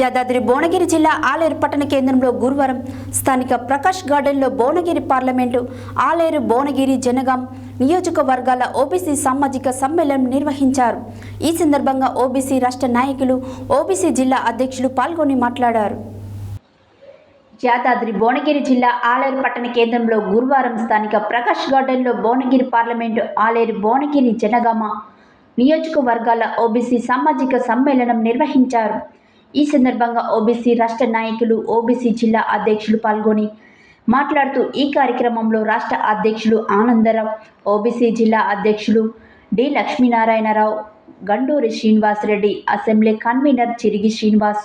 యాదాద్రి భువనగిరి జిల్లా ఆలేరు పట్టణ కేంద్రంలో గురువారం స్థానిక ప్రకాష్ గార్డెన్లో భువనగిరి పార్లమెంటు ఆలేరు భువనగిరి జనగాం నియోజకవర్గాల ఓబీసీ సామాజిక సమ్మేళనం నిర్వహించారు. ఈ సందర్భంగా ఓబీసీ రాష్ట్ర నాయకులు, ఓబీసీ జిల్లా అధ్యక్షులు పాల్గొని మాట్లాడారు. యాదాద్రి భువనగిరి జిల్లా ఆలేరు పట్టణ కేంద్రంలో గురువారం స్థానిక ప్రకాష్ గార్డెన్లో భువనగిరి పార్లమెంటు ఆలేరు భువనగిరి జనగామ నియోజకవర్గాల ఓబీసీ సామాజిక సమ్మేళనం నిర్వహించారు. ఈ సందర్భంగా ఓబీసీ రాష్ట్ర నాయకులు, ఓబీసీ జిల్లా అధ్యక్షులు పాల్గొని మాట్లాడుతూ ఈ కార్యక్రమంలో రాష్ట్ర అధ్యక్షులు ఆనందరావు, ఓబీసీ జిల్లా అధ్యక్షులు D Lakshminarayanarao, Ganduri Srinivas Reddy, assembly convener Chirigi Srinivas,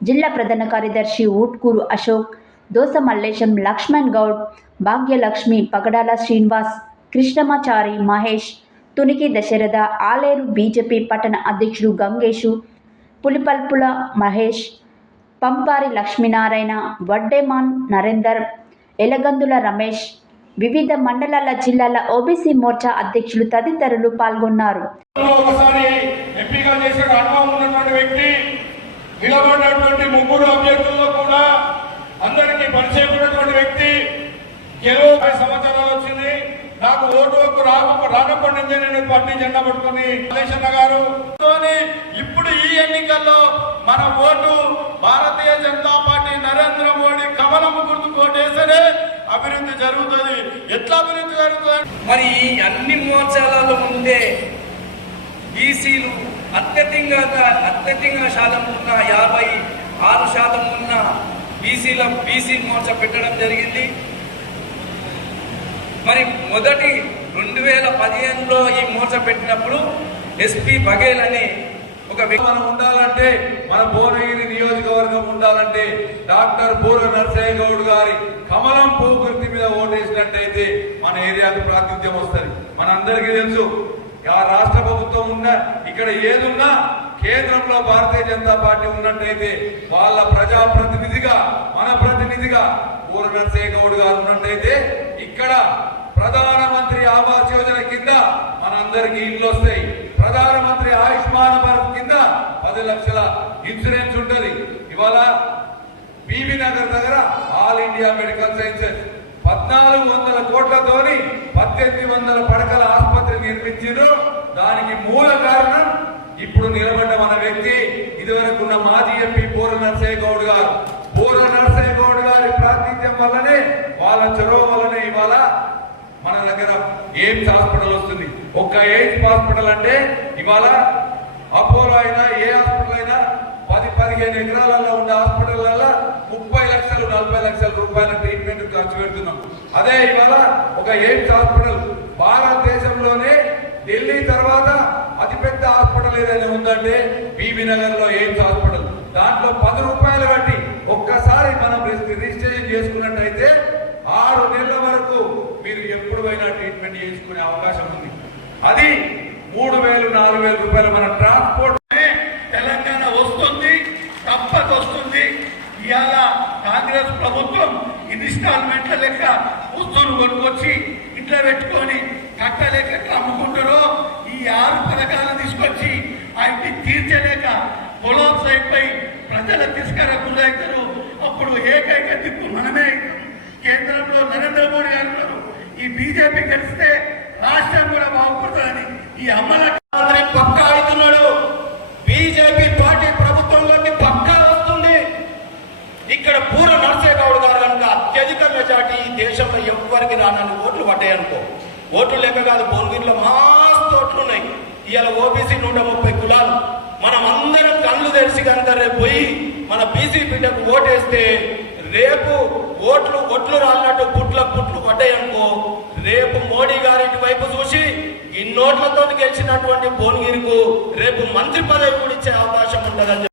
జిల్లా ప్రధాన కార్యదర్శి ఊట్కూరు అశోక్, దోస మల్లేశం, లక్ష్మణ్ గౌడ్, భాగ్యలక్ష్మి, పగడాల శ్రీనివాస్, కృష్ణమాచారి, మహేష్, తునికి దశరథ, ఆలేరు బీజేపీ పట్టణ అధ్యక్షుడు గంగేషు, పులిపల్పుల మహేష్, పంపారి లక్ష్మీనారాయణ, వడ్డేమాన్ నరేందర్, ఎలగందుల రమేష్, వివిధ మండలాల జిల్లాల ఓబీసీ మోర్చా అధ్యక్షులు తదితరులు పాల్గొన్నారు. నిలబడినటువంటి ముగ్గురు అభ్యర్థుల్లో కూడా అందరికీ పరిచయమైనటువంటి వ్యక్తి. 20 సంవత్సరాలు వచ్చింది, నాకు ఓటు హక్కు రానప్పటి నుంచే నేను పార్టీ జెండా పట్టుకుని మల్లేశన్న గారు ఇప్పుడు ఈ ఎన్నికల్లో మన ఓటు భారతీయ జనతా పార్టీ నరేంద్ర మోడీ కమలం గుర్తు కోటేసరే అభివృద్ధి జరుగుతుంది. ఎట్లా అభివృద్ధి జరుగుతుంది? మరి ఈ అన్ని మోర్చాలలో ఉండే బీసీలు అత్యధికంగా శాతం ఉన్న 56% ఉన్న బీసీ మోర్చా పెట్టడం జరిగింది. మరి మొదటి 2015లో ఈ మోర్చా పెట్టినప్పుడు ఎస్పీ బఘేల్ అని ఒక వ్యక్తి మనం ఉండాలంటే, మన భువనగిరి నియోజకవర్గం ఉండాలంటే డాక్టర్ బూర నరసయ్య గౌడ్ గారి కమలం పువ్వు గుర్తు మీద ఓటేసినట్టయితే మన ఏరియాకు ప్రాతినిధ్యం వస్తుంది. మనందరికీ తెలుసు, ఆ రాష్ట్ర ప్రభుత్వం ఉన్న ఇక్కడ ఏదున్నా కేంద్రంలో భారతీయ జనతా పార్టీ ఉన్నట్టయితే వాళ్ళ ప్రజాప్రతినిధిగా, మన ప్రతినిధిగా బూర నరసయ్య గౌడ్ గారు ఉన్నట్టయితే ఇక్కడ ప్రధానమంత్రి ఆవాస్ యోజన కింద మనందరికీ ఇల్లు వస్తాయి. ప్రధానమంత్రి ఆయుష్మాన్ భారత్ కింద 10 లక్షల ఇన్సూరెన్స్ ఉంటుంది. ఇవాళ బీబీ నగర్ దగ్గర ఆల్ ఇండియా మెడికల్ సైన్సెస్ 1400 కోట్లతోని 1800 పడకల ఆసుపత్రి నిర్మించారు. దానికి మూల కారణం ఇప్పుడు నిలబడ్డ మన వ్యక్తి, ఇదివరకు ఉన్న మాజీ ఎంపీ బూర నరసయ్య గౌడ్ గారు. బూర నరసయ్య గౌడ్ గారి ప్రాతినిధ్యం వల్లనే, వాళ్ళ చొరవ వల్లనే ఇవాళ మన దగ్గర ఎయిమ్స్ హాస్పిటల్ వస్తుంది. ఒక్క ఎయిమ్స్ హాస్పిటల్ అంటే ఇవాళ అపోలో అయినా ఏ హాస్పిటల్ అయినా 10-15 ఎకరాలలో ఉన్న హాస్పిటల్లో 30 లక్షలు 40 లక్షల రూపాయల ట్రీట్మెంట్ ఖర్చు పెడుతున్నాం. అదే ఇవాళ ఒక ఎయిమ్స్ హాస్పిటల్ భారతదేశంలోనే ఢిల్లీ తర్వాత అతిపెద్ద హాస్పిటల్ ఏదైనా ఉందంటే బీబీ నగర్ లో ఎయిమ్స్ హాస్పిటల్. దాంట్లో 10 రూపాయలు కట్టి ఒక్కసారి మనం రిజిస్ట్రేషన్ చేసుకున్నట్టయితే 6 నెలల వరకు మీరు ఎప్పుడు పోయినా ట్రీట్మెంట్ చేసుకునే అవకాశం ఉంది. అది 3000-4000 రూపాయలు మన ట్రాన్స్పోర్ట్ తెలంగాణ వస్తుంది, తప్పక వస్తుంది. ఇవాళ కాంగ్రెస్ ప్రభుత్వం ఇన్స్టాల్మెంట్ల లెక్క వస్తువులు కొనుక్కొచ్చి ఇంట్లో పెట్టుకొని కట్టలేక అమ్ముకుంటారో, ఈ 6 పథకాలు తీసుకొచ్చి అవి తీర్చలేక కొలాప్స్ అయిపోయి ప్రజల తిరస్కార గురవుతారు. అప్పుడు ఏకైక దిక్కు మనమే. కేంద్రంలో నరేంద్ర మోడీ గారు, ఈ బీజేపీ గెలిస్తే రాష్ట్రం కూడా బాగుపడుతుందని ఈ అమలు పక్కా అవుతున్నాడు. బీజేపీ పార్టీ ప్రభుత్వంలోకి పక్కా వస్తుంది. ఇక్కడ బూర నరసయ్య గౌడ్ గారు కనుక అత్యధిక మెజార్టీ ఈ దేశంలో ఎవరికి రానని ఓట్లు పడ్డాయనుకో, ఓట్లు లేక కాదు, భువనగిరిలో మాస్తు ఓట్లు ఉన్నాయి. ఇవాళ ఓబీసీ 130 కులాలు. మనం అందరం కళ్ళు తెలిసి కనుక రేపు పోయి మన బీసీ బిడ్డకు ఓటేస్తే రేపు ఒట్లు రాలినట్టు పుట్లు పడ్డాయనుకో, రేపు మోడీ గారి వైపు చూసి ఇన్నోట్లతో గెలిచినటువంటి భువనగిరికి రేపు మంత్రి పదవి కూడా ఇచ్చే అవకాశం ఉంటుందని